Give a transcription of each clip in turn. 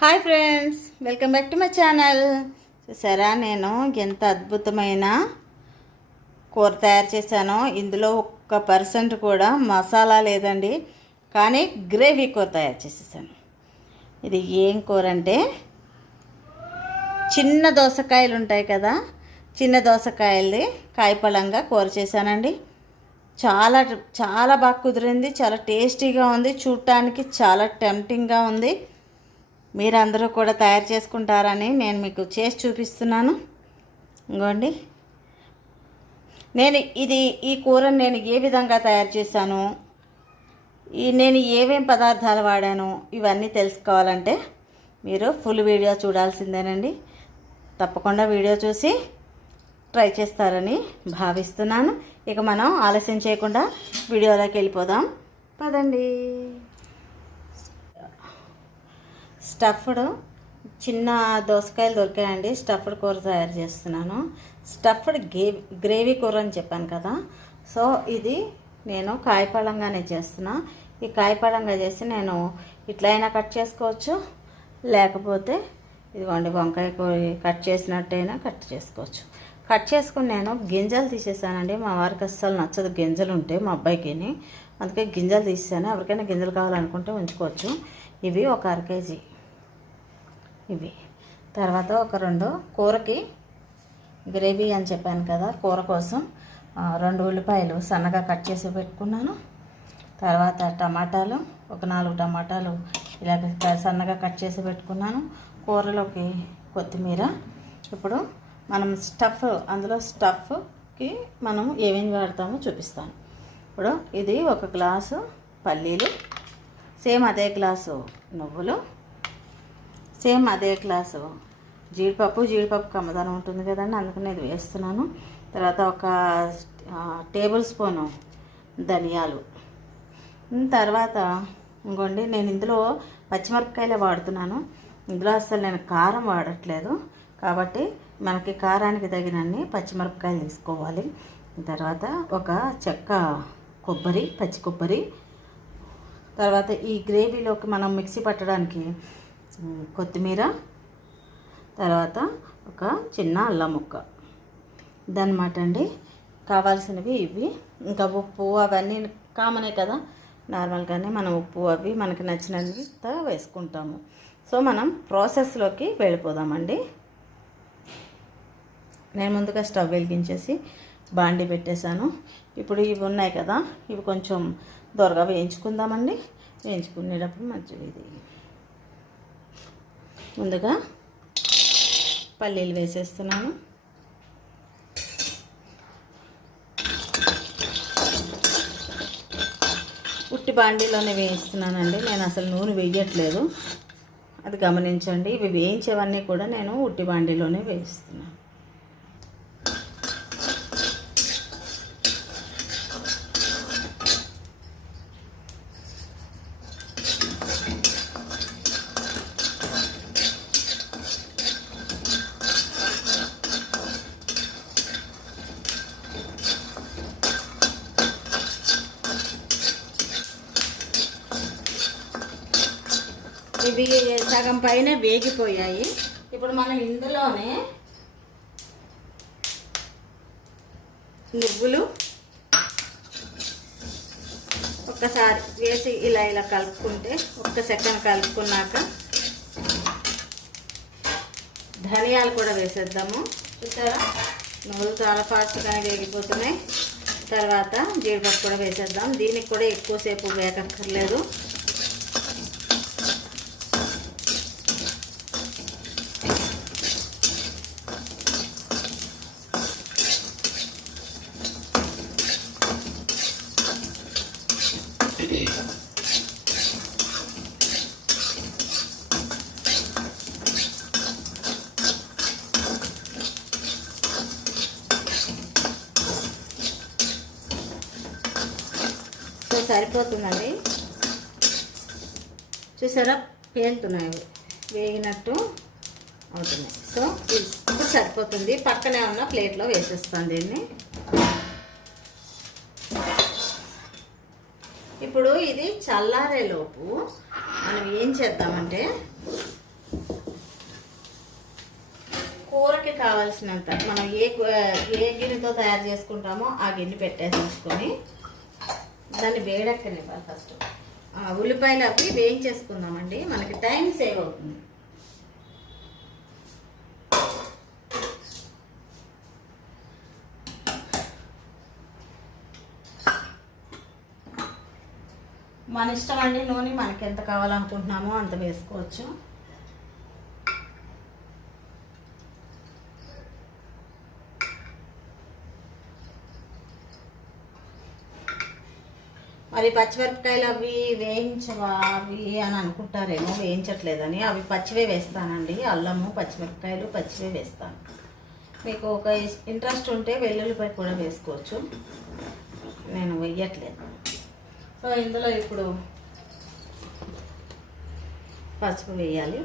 Hi friends, welcome back to my channel. చూసారా నేను ఎంత అద్భుతమైన కూర తయారు చేశానో. ఇందులో 1% కూడా మసాలా లేదండి, కానీ గ్రేవీ కూర తయారు చేసేసాను. ఇది ఏం కూర అంటే చిన్న దోసకాయలు ఉంటాయి కదా, చిన్న దోసకాయలది కాయపళంగా కూర చేశానండి. చాలా చాలా బాగా కుదిరింది, చాలా టేస్టీగా ఉంది, చూడటానికి చాలా టెంప్టింగ్గా ఉంది. మీరందరూ కూడా తయారు చేసుకుంటారని నేను మీకు చేసి చూపిస్తున్నాను. ఇంకోండి, ఈ కూరను నేను ఏ విధంగా తయారు చేశాను, నేను ఏమేం పదార్థాలు వాడాను, ఇవన్నీ తెలుసుకోవాలంటే మీరు ఫుల్ వీడియో చూడాల్సిందేనండి. తప్పకుండా వీడియో చూసి ట్రై చేస్తారని భావిస్తున్నాను. ఇక మనం ఆలస్యం చేయకుండా వీడియోలోకి వెళ్ళిపోదాం పదండి. స్టఫ్డ్ చిన్న దోసకాయలు దొరికాయండి, స్టఫ్డ్ కూర తయారు చేస్తున్నాను. స్టఫ్డ్ గ్రేవీ కూర అని చెప్పాను కదా, సో ఇది నేను కాయపళంగానే చేస్తున్నా. ఈ కాయపళంగా చేసి నేను ఇట్లయినా కట్ చేసుకోవచ్చు, లేకపోతే ఇదిగోండి వంకాయ కూర కట్ చేసినట్టయినా కట్ చేసుకోవచ్చు. కట్ చేసుకుని నేను గింజలు తీసేసానండి. మా వారికి అస్సలు నచ్చదు గింజలు ఉంటే, మా అబ్బాయికిని, అందుకే గింజలు తీసాను. ఎవరికైనా గింజలు కావాలనుకుంటే ఉంచుకోవచ్చు. ఇవి ఒక 1/2 కేజీ ఇవి. తర్వాత ఒక 2 కూరకి గ్రేవీ అని చెప్పాను కదా, కూర కోసం 2 ఉల్లిపాయలు సన్నగా కట్ చేసి పెట్టుకున్నాను. తర్వాత టమాటాలు ఒక 4 టమాటాలు ఇలాగ సన్నగా కట్ చేసి పెట్టుకున్నాను. కూరలోకి కొత్తిమీర. ఇప్పుడు మనం అందులో స్టఫ్కి మనం ఏమేమి వాడతామో చూపిస్తాను. ఇప్పుడు ఇది 1 గ్లాసు పల్లీలు, సేమ్ అదే గ్లాసు నువ్వులు, సేమ్ అదే గ్లాసు జీడిపప్పు కమ్మదనం ఉంటుంది కదండి, అందుకని ఇది వేస్తున్నాను. తర్వాత ఒక టేబుల్ స్పూను ధనియాలు. తర్వాత ఇంకోండి, నేను ఇందులో పచ్చిమిరపకాయలే వాడుతున్నాను. ఇందులో అసలు నేను కారం వాడట్లేదు, కాబట్టి మనకి కారానికి తగినన్ని పచ్చిమిరపకాయలు తీసుకోవాలి. తర్వాత ఒక చెక్క కొబ్బరి, పచ్చి కొబ్బరి. తర్వాత ఈ గ్రేవీలోకి మనం మిక్సీ పట్టడానికి కొత్తిమీర. తర్వాత ఒక చిన్న అల్లం ముక్క. ఇదన్నమాట అండి కావాల్సినవి ఇవి. ఇంకా ఉప్పు అవన్నీ కామనే కదా, నార్మల్గానే మనం ఉప్పు అవి మనకి నచ్చినంత వేసుకుంటాము. సో మనం ప్రాసెస్లోకి వెళ్ళిపోదామండి. నేను ముందుగా స్టవ్ వెలిగించేసి బాండి పెట్టేశాను. ఇప్పుడు ఇవి ఉన్నాయి కదా, ఇవి కొంచెం దొరగా వేయించుకుందామండి. వేయించుకునేటప్పుడు మంచిగా ఇది ముందుగా పల్లీలు వేసేస్తున్నాను. ఉట్టి బాండీలోనే వేయిస్తున్నానండి, నేను అసలు నూనె వేయట్లేదు, అది గమనించండి. ఇవి వేయించేవన్నీ కూడా నేను ఉట్టి బాండీలోనే వేయిస్తున్నాను. ఇవి సగం పైన వేగిపోయాయి. ఇప్పుడు మనం ఇందులోనే నువ్వులు ఒక్కసారి వేసి ఇలా కలుపుకుంటే, 1 సెకండ్ కలుపుకున్నాక ధనియాలు కూడా వేసేద్దాము. చూసారా, నువ్వులు చాలా ఫాస్ట్గానే వేగిపోతున్నాయి. తర్వాత జీడిపప్పు కూడా వేసేద్దాం. దీనికి కూడా ఎక్కువసేపు వేగక్కర్లేదు. సో సరిపోతుందండి. చూసారా, పేలుతున్నాయి, వేగినట్టు అవుతున్నాయి. సో ఇప్పుడు సరిపోతుంది. పక్కనే ఉన్న ప్లేట్లో వేసేస్తాను దీన్ని. ఇప్పుడు ఇది చల్లారేలోపు మనం ఏం చేద్దామంటే కావాల్సినంత మనం ఏ గిన్నెతో తయారు చేసుకుంటామో ఆ గిన్నె పెట్టేసి ఉంచుకొని దాన్ని వేడెక్కనివ్వాలి. ఫస్ట్ ఉల్లిపాయలు అవి వేయించేసుకుందామండి, మనకి టైం సేవ్ అవుతుంది. మన ఇష్టం అండి, నూనె మనకి ఎంత కావాలనుకుంటున్నామో అంత వేసుకోవచ్చు. మరి పచ్చిమిరపకాయలు అవి వేయించవా అవి అని అనుకుంటారేమో, వేయించట్లేదని. అవి పచ్చివే వేస్తానండి, అల్లము పచ్చిమిరపకాయలు పచ్చివే వేస్తాను. మీకు ఒక ఇంట్రెస్ట్ ఉంటే వెల్లుల్లిపాయ కూడా వేసుకోవచ్చు, నేను వెయ్యట్లేదు. సో ఇందులో ఇప్పుడు పసుపు వేయాలి.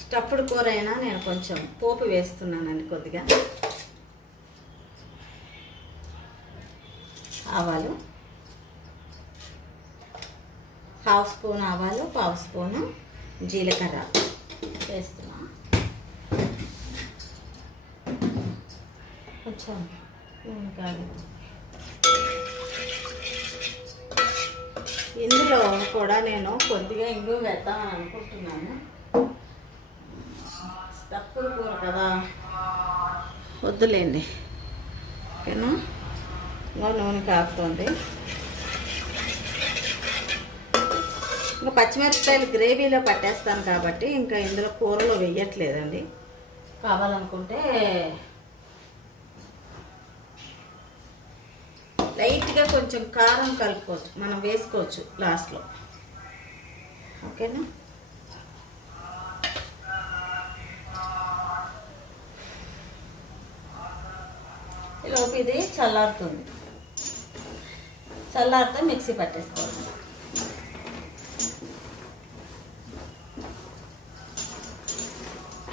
స్టఫ్డ్ కూర అయినా నేను కొంచెం పోపు వేస్తున్నానండి, కొద్దిగా ఆవాలు, 1/2 స్పూన్ ఆవాలు, 1/2 స్పూను జీలకర్ర వేస్తున్నా. కొంచెం కాదు, ఇందులో కూడా నేను కొద్దిగా ఇంగు వేద్దామని అనుకుంటున్నాను. స్టఫ్డ్ కూర కదా, వద్దులేండి. ఓకేనా, నూనె కాపుతుంది. ఇంకా పచ్చిమిరపకాయలు గ్రేవీలో పట్టేస్తాను కాబట్టి ఇంకా ఇందులో కూరలో వేయట్లేదండి. కావాలనుకుంటే లైట్గా కొంచెం కారం కలుపుకోవచ్చు, మనం వేసుకోవచ్చు లాస్ట్లో. ఓకేనా, ఈలోపు ఇది చల్లారుతుంది. చల్లారితే మిక్సీ పట్టేసుకోవాలి.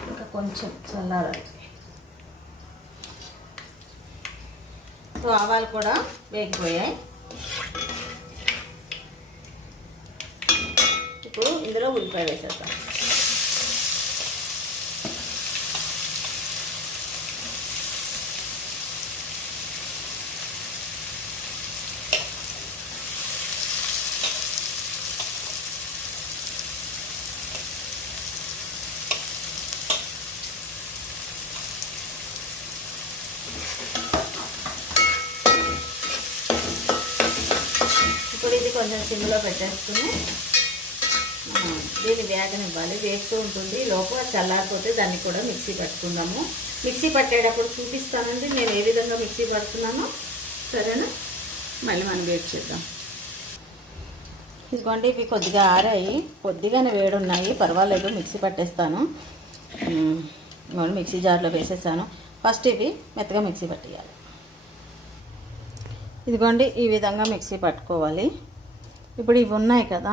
ఇంకా కొంచెం చల్లారాలి. సో ఆవాలు కూడా వేగిపోయాయి. ఇప్పుడు ఇందులో ఉల్లిపాయ వేసేద్దాం. ఇప్పుడు ఇది కొంచెం సిమ్లో పెట్టేసుకుని దీన్ని వేగనివ్వాలి. వేస్తూ ఉంటుంది, లోపల చల్లారిపోతే దాన్ని కూడా మిక్సీ పట్టుకుందాము. మిక్సీ పట్టేటప్పుడు చూపిస్తానండి నేను ఏ విధంగా మిక్సీ పడుతున్నానో, సరేనా? మళ్ళీ మనం వెయిట్ చేద్దాం. ఇదిగోండి, ఇవి కొద్దిగా ఆరాయి, కొద్దిగానే వేడున్నాయి, పర్వాలేదు, మిక్సీ పట్టేస్తాను. మిక్సీ జార్లో వేసేసాను. ఫస్ట్ ఇవి మెత్తగా మిక్సీ పట్టేయాలి. ఇదిగోండి, ఈ విధంగా మిక్సీ పట్టుకోవాలి. ఇప్పుడు ఇవి ఉన్నాయి కదా,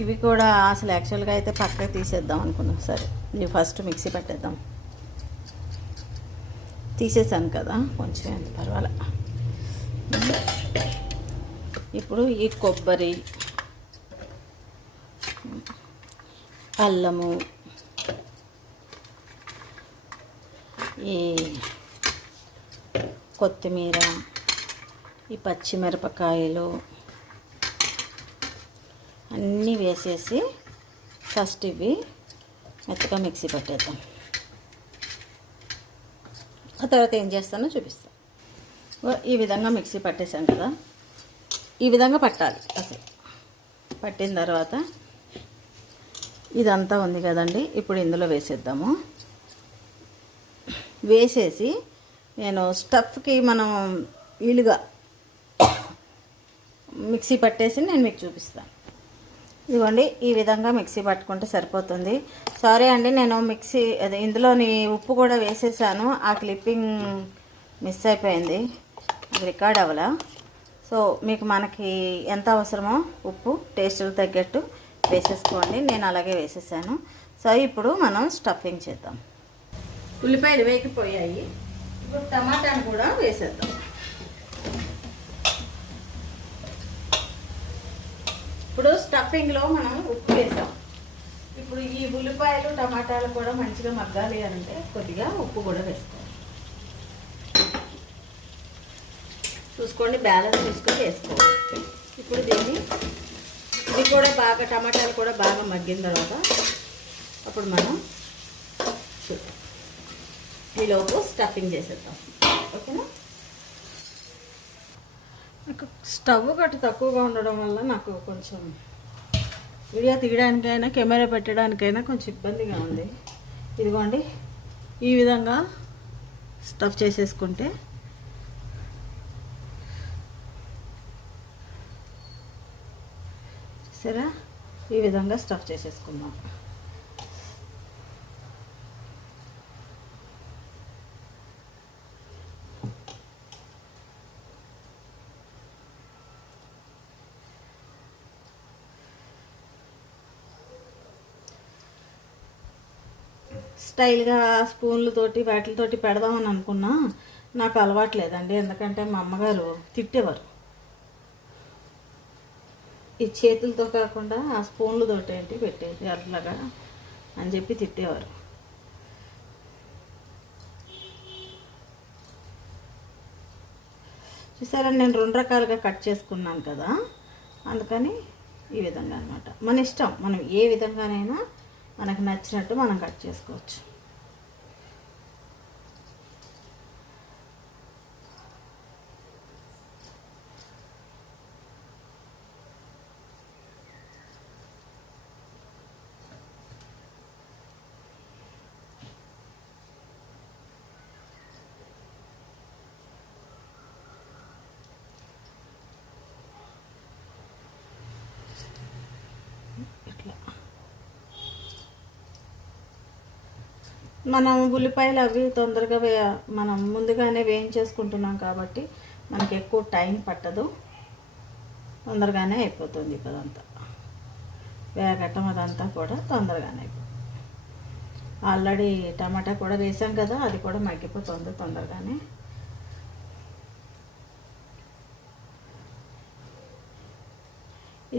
ఇవి కూడా అసలు యాక్చువల్గా అయితే పక్కకి తీసేద్దాం అనుకున్నాం. సరే, ఇవి ఫస్ట్ మిక్సీ పట్టేద్దాం. తీసేసాను కదా, కొంచెం పర్వాలే. ఇప్పుడు ఈ కొబ్బరి, అల్లము, ఈ కొత్తిమీర, ఈ పచ్చిమిరపకాయలు అన్నీ వేసేసి ఫస్ట్ ఇవి మెత్తగా మిక్సీ పట్టేద్దాం. ఆ తర్వాత ఏం చేస్తానో చూపిస్తాను. ఈ విధంగా మిక్సీ పట్టేసాను కదా, ఈ విధంగా పట్టాలి. అసలు పట్టిన తర్వాత ఇదంతా ఉంది కదండి, ఇప్పుడు ఇందులో వేసేద్దాము. వేసేసి నేను స్టఫ్కి మనం వీలుగా మిక్సీ పట్టేసి నేను మీకు చూపిస్తాను. ఇదిగోండి, ఈ విధంగా మిక్సీ పట్టుకుంటే సరిపోతుంది. సారీ అండి, నేను ఇందులోని ఉప్పు కూడా వేసేసాను, ఆ క్లిప్పింగ్ మిస్ అయిపోయింది, రికార్డ్ అవ్వలా. సో మీకు మనకి ఎంత అవసరమో ఉప్పు టేస్ట్కి తగ్గట్టు వేసేసుకోండి. నేను అలాగే వేసేసాను. సో ఇప్పుడు మనం స్టఫింగ్ చేద్దాం. ఉల్లిపాయలు వేగిపోయాయి, ఇప్పుడు టమాటాను కూడా వేసేద్దాం. స్టఫింగ్లో మనం ఉప్పు వేసాం. ఇప్పుడు ఈ ఉల్లిపాయలు టమాటాలు కూడా మంచిగా మగ్గాలి అంటే కొద్దిగా ఉప్పు కూడా వేసుకోవాలి. చూసుకోండి, బ్యాలెన్స్ చూసుకొని వేసుకోవాలి. ఇప్పుడు ఇది కూడా బాగా టమాటాలు కూడా బాగా మగ్గిన తర్వాత అప్పుడు మనం ఈలోపు స్టఫింగ్ చేసేద్దాం. ఓకేనా? నాకు స్టవ్ గట్టు తక్కువగా ఉండడం వల్ల నాకు కొంచెం వీడియో తీయడానికైనా కెమెరా పెట్టడానికైనా కొంచెం ఇబ్బందిగా ఉంది. ఇదిగోండి, ఈ విధంగా స్టఫ్ చేసేసుకుంటే సరే, ఈ విధంగా స్టఫ్ చేసేసుకుందాం. స్టైల్గా స్పూన్లతోటి వాటితోటి పెడదామని అనుకున్నా, నాకు అలవాట్లేదండి. ఎందుకంటే మా అమ్మగారు తిట్టేవారు, ఈ చేతులతో కాకుండా ఆ స్పూన్లతోటి ఏంటి పెట్టేది అట్లాగా అని చెప్పి తిట్టేవారు. చూసారా, నేను 2 రకాలుగా కట్ చేసుకున్నాను కదా, అందుకని ఈ విధంగా అనమాట. మన ఇష్టం, మనం ఏ విధంగానైనా మనకు నచ్చినట్టు మనం కట్ చేసుకోవచ్చు. మనం ఉల్లిపాయలు అవి తొందరగా మనం ముందుగానే వేయించేసుకుంటున్నాం కాబట్టి మనకి ఎక్కువ టైం పట్టదు, తొందరగానే అయిపోతుంది. ఇదంతా వేగటం అదంతా కూడా తొందరగానే అయిపోతుంది. ఆల్రెడీ టమాటా కూడా వేసాం కదా, అది కూడా మగ్గిపోతుంది తొందరగానే.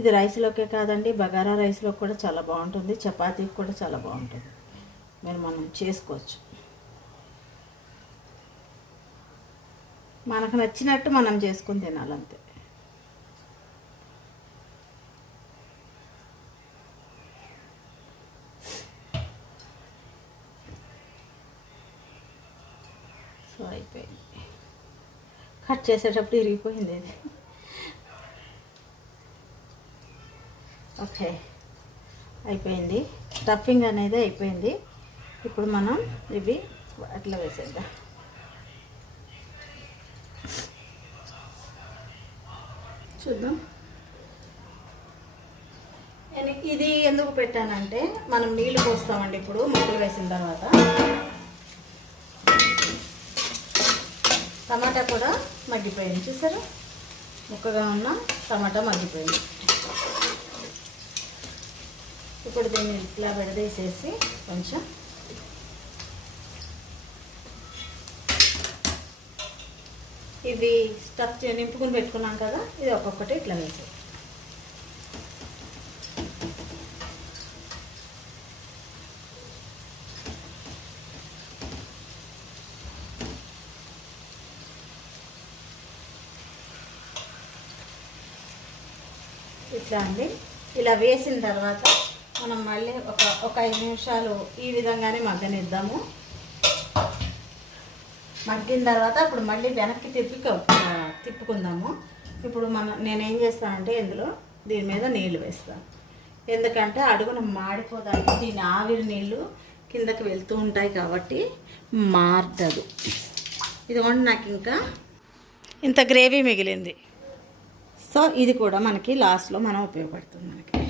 ఇది రైస్లోకే కాదండి, బగారా రైస్లో కూడా చాలా బాగుంటుంది, చపాతీకి కూడా చాలా బాగుంటుంది. మనం చేసుకోవచ్చు, మనకు నచ్చినట్టు మనం చేసుకుని తినాలంతే. సో అయిపోయింది, కట్ చేసేటప్పుడు ఇరిగిపోయింది ఇది. ఓకే, అయిపోయింది, స్టఫింగ్ అనేది అయిపోయింది. ఇప్పుడు మనం ఇవి అట్లా వేసేద్దాం. చూద్దాం. ఇది ఎందుకు పెట్టానంటే, మనం నీళ్ళు పోస్తామండి ఇప్పుడు ముక్కలు వేసిన తర్వాత. టమాటా కూడా మగ్గిపోయింది, చూసారా, ముక్కగా ఉన్న టమాటా మగ్గిపోయింది. ఇప్పుడు దీన్ని ఇట్లా విడదీసేసి కొంచెం ఇవి స్టఫ్ నింపుకుని పెట్టుకున్నాం కదా, ఇది ఒక్కొక్కటి ఇట్లా వేసి ఇట్లా అండి. ఇలా వేసిన తర్వాత మనం మళ్ళీ ఒక 5 నిమిషాలు ఈ విధంగానే మగ్గనిద్దాము. మగ్గిన తర్వాత అప్పుడు మళ్ళీ వెనక్కి తిప్పుకుందాము. ఇప్పుడు నేనేం చేస్తానంటే, ఇందులో దీని మీద నీళ్ళు వేస్తాను. ఎందుకంటే అడుగున మాడిపోదానికి దీని ఆవిరి నీళ్ళు కిందకి వెళ్తూ ఉంటాయి కాబట్టి మారదు. ఇదిగోండి, నాకు ఇంకా ఇంత గ్రేవీ మిగిలింది. సో ఇది కూడా మనకి లాస్ట్లో ఉపయోగపడుతుంది. మనకి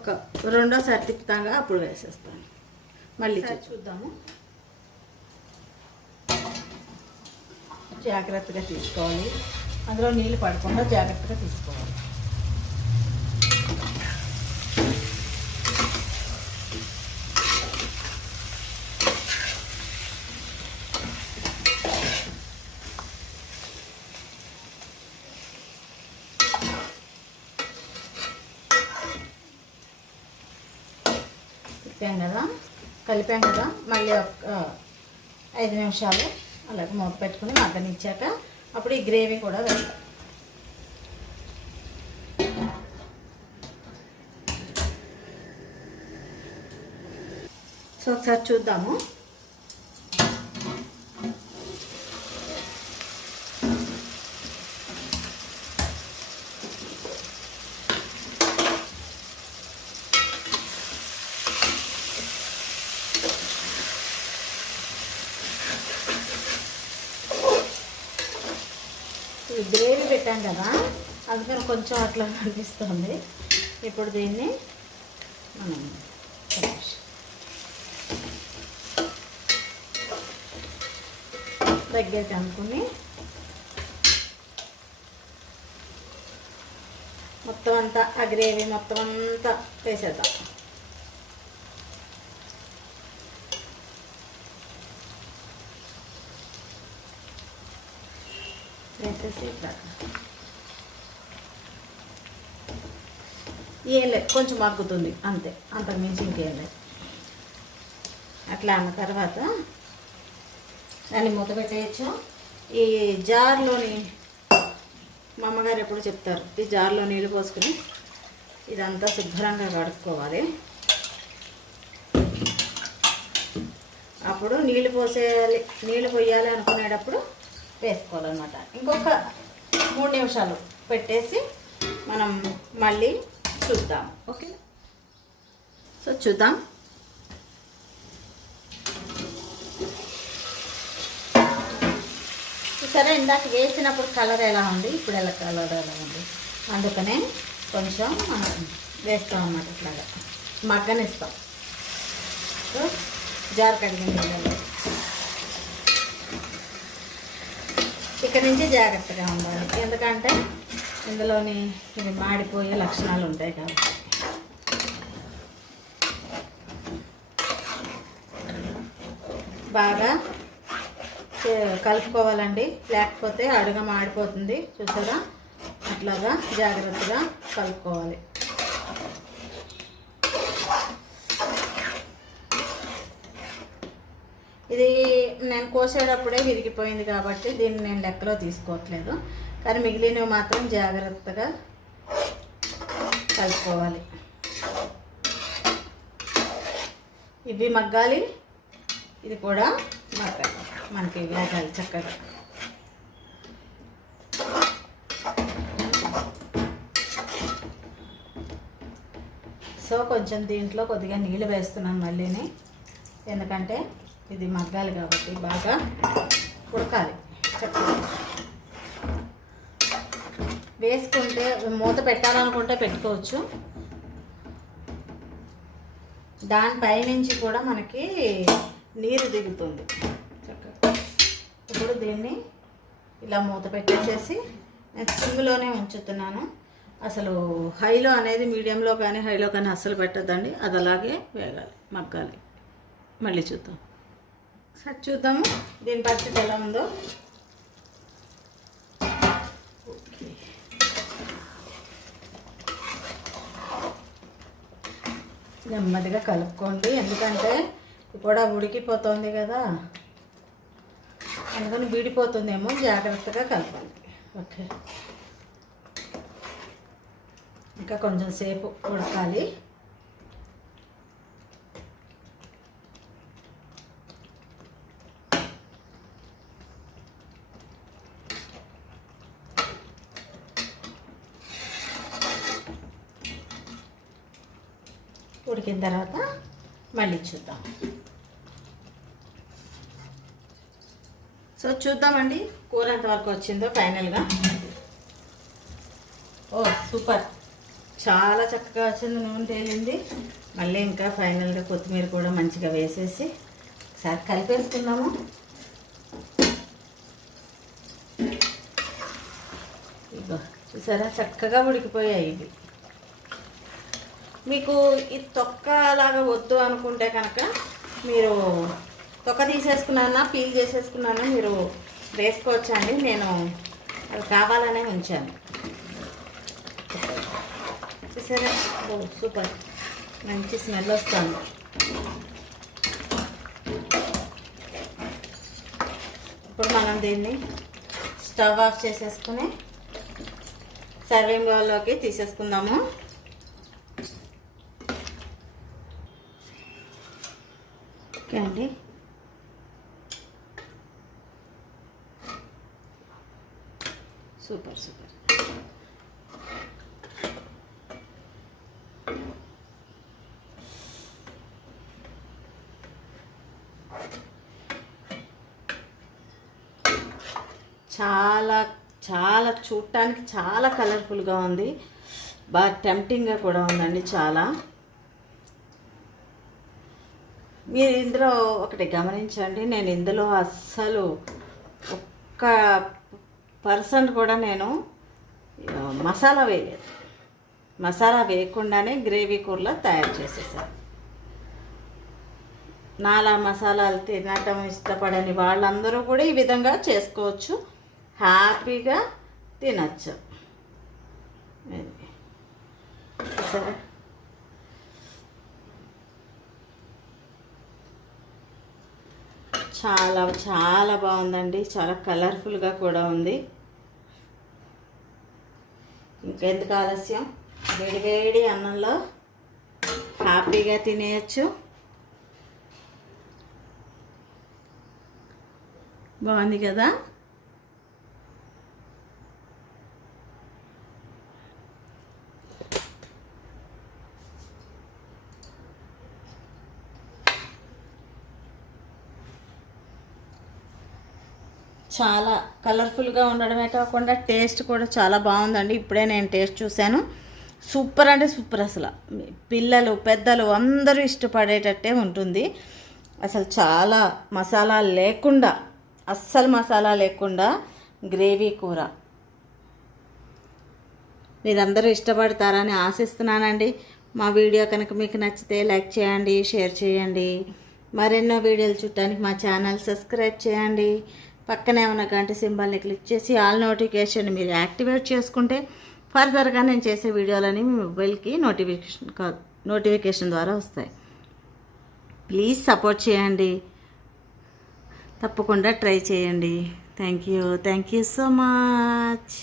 ఒక రెండోసారి తిప్పుతాగా అప్పుడు వేసేస్తాను. మళ్ళీ చూద్దాము. జాగ్రత్తగా తీసుకోవాలి, అందులో నీళ్ళు పడకుండా జాగ్రత్తగా తీసుకోవాలి. కలిపాం కదా మళ్ళీ ఒక 5 నిమిషాలు అలాగే మూత పెట్టుకుని మగ్గనిచ్చాక అప్పుడు ఈ గ్రేవీ కూడా వేస్తాం. సో ఒకసారి చూద్దాము. గ్రేవీ పెట్టాం కదా అందుకని కొంచెం అట్లా అనిపిస్తుంది. ఇప్పుడు దీన్ని మనం దగ్గరికి అనుకుని మొత్తం అంతా ఆ గ్రేవీ మొత్తం అంతా వేసేద్దాం. వేసేసి ఇట్లా ఏం లేదు, కొంచెం మగ్గుతుంది అంతే, అంతకు మించి ఇంకేం లేదు. అట్లా అన్న తర్వాత దాన్ని మూత పెట్టేయచ్చు. ఈ జార్లోని మా అమ్మగారు ఎప్పుడు చెప్తారు, ఈ జార్లో నీళ్ళు పోసుకుని ఇదంతా శుభ్రంగా కడుక్కోవాలి. అప్పుడు నీళ్ళు పోయాలి అనుకునేటప్పుడు వేసుకోవాలన్నమాట. ఇంకొక 3 నిమిషాలు పెట్టేసి మనం మళ్ళీ చూద్దాం. ఓకే, సో చూద్దాం. సరే, ఇందాక వేసినప్పుడు కలర్ ఎలా ఉంది, ఇప్పుడు కలర్ ఎలా ఉంది, అందుకనే కొంచెం మనం వేస్తాం అన్నమాట. ఇట్లాగా మగ్గనిస్తాం. సో జార్ కడిగిన నీళ్ళలో ఇక్కడ నుంచి జాగ్రత్తగా ఉండాలి, ఎందుకంటే ఇందులోని ఇది మాడిపోయే లక్షణాలు ఉంటాయి కాబట్టి. బాగా కలుపుకోవాలండి, లేకపోతే అడుగ మాడిపోతుంది. చూసారా, అట్లాగా జాగ్రత్తగా కలుపుకోవాలి. ఇది నేను కోసేటప్పుడే విరిగిపోయింది కాబట్టి దీన్ని నేను లెక్కలో తీసుకోవట్లేదు, కానీ మిగిలినవి మాత్రం జాగ్రత్తగా కలుపుకోవాలి. ఇవి మగ్గాలి, ఇది కూడా మగ్గాలి, మనకి వేగాలి చక్కగా. సో కొంచెం దీంట్లో కొద్దిగా నీళ్ళు వేస్తున్నాను మళ్ళీని, ఎందుకంటే ఇది మగ్గాలి కాబట్టి బాగా ఉడకాలి చక్కగా. వేసుకుంటే మూత పెట్టాలనుకుంటే పెట్టుకోవచ్చు, దానిపై నుంచి కూడా మనకి నీరు దిగుతుంది చక్కగా. ఇప్పుడు దీన్ని ఇలా మూత పెట్టేసేసి నేను సిమ్లోనే ఉంచుతున్నాను. అసలు హైలో అనేది మీడియంలో కానీ హైలో కానీ అస్సలు పెట్టద్దండి, అది అలాగే వేగాలి, మగ్గాలి. మళ్ళీ చూద్దాం, సరే చూద్దాము దీని పరిస్థితి ఎలా ఉందో. నెమ్మదిగా కలుపుకోండి, ఎందుకంటే కూడా ఉడికిపోతుంది కదా, అందుకని విడిపోతుందేమో, జాగ్రత్తగా కలపండి. ఓకే, ఇంకా కొంచెం సేపు ఉడకాలి. ఉడికిన తర్వాత మళ్ళీ చూద్దాం. సో చూద్దామండి కూర ఎంతవరకు వచ్చిందో ఫైనల్గా. ఓ సూపర్, చాలా చక్కగా వచ్చింది, నూనె తేలింది. మళ్ళీ ఇంకా ఫైనల్గా కొత్తిమీర కూడా మంచిగా వేసేసి ఒకసారి కలిపేసుకుందాము. ఇగో చూసారా, చక్కగా ఉడికిపోయాయి ఇవి. మీకు ఈ తొక్కలాగా వద్దు అనుకుంటే కనుక మీరు తొక్క తీసేసుకున్నానా పీల్ చేసేసుకున్నానా మీరు వేసుకోవచ్చండి. నేను అది కావాలనే ఉంచాను. చూసారా, ఓ సూపర్. మంచి స్మెల్ వస్తుంది. ఇప్పుడు మనం దీన్ని స్టవ్ ఆఫ్ చేసేసుకుని సర్వింగ్ బౌల్లోకి తీసేసుకుందాము. ఓకే అండి, సూపర్ సూపర్. చాలా చాలా చూడటానికి చాలా కలర్ఫుల్గా ఉంది, బాగా టెంప్టింగ్గా కూడా ఉందండి చాలా. మీరు ఇందులో ఒకటి గమనించండి, నేను ఇందులో అస్సలు ఒక్క పర్సెంట్ కూడా నేను మసాలా వేయలేదు. మసాలా వేయకుండానే గ్రేవీ కూరలా తయారు చేసేసాను. నాలా మసాలాలు తినటం ఇష్టపడని వాళ్ళందరూ కూడా ఈ విధంగా చేసుకోవచ్చు, హ్యాపీగా తినచ్చు. సరే, చాలా చాలా బాగుందండి, చాలా కలర్ఫుల్గా కూడా ఉంది. ఇంకెందుకు ఆలస్యం, వేడివేడి అన్నంలో హ్యాపీగా తినేయచ్చు. బాగుంది కదా. చాలా కలర్ఫుల్గా ఉండడమే కాకుండా టేస్ట్ కూడా చాలా బాగుందండి. ఇప్పుడే నేను టేస్ట్ చూశాను, సూపర్ అంటే సూపర్. అసలు పిల్లలు పెద్దలు అందరూ ఇష్టపడేటట్టే ఉంటుంది. అసలు చాలా మసాలా లేకుండా, అస్సలు మసాలా లేకుండా గ్రేవీ కూర మీరందరూ ఇష్టపడతారని ఆశిస్తున్నానండి. మా వీడియో కనుక మీకు నచ్చితే లైక్ చేయండి, షేర్ చేయండి. మరెన్నో వీడియోలు చూడటానికి మా ఛానల్ సబ్స్క్రైబ్ చేయండి. పక్కనే ఉన్న గంట సింబల్ని క్లిక్ చేసి ఆల్ నోటిఫికేషన్ మీరు యాక్టివేట్ చేసుకుంటే ఫర్దర్గా నేను చేసే వీడియోలని మీ మొబైల్కి నోటిఫికేషన్ ద్వారా వస్తాయి. ప్లీజ్ సపోర్ట్ చేయండి, తప్పకుండా ట్రై చేయండి. Thank you so much.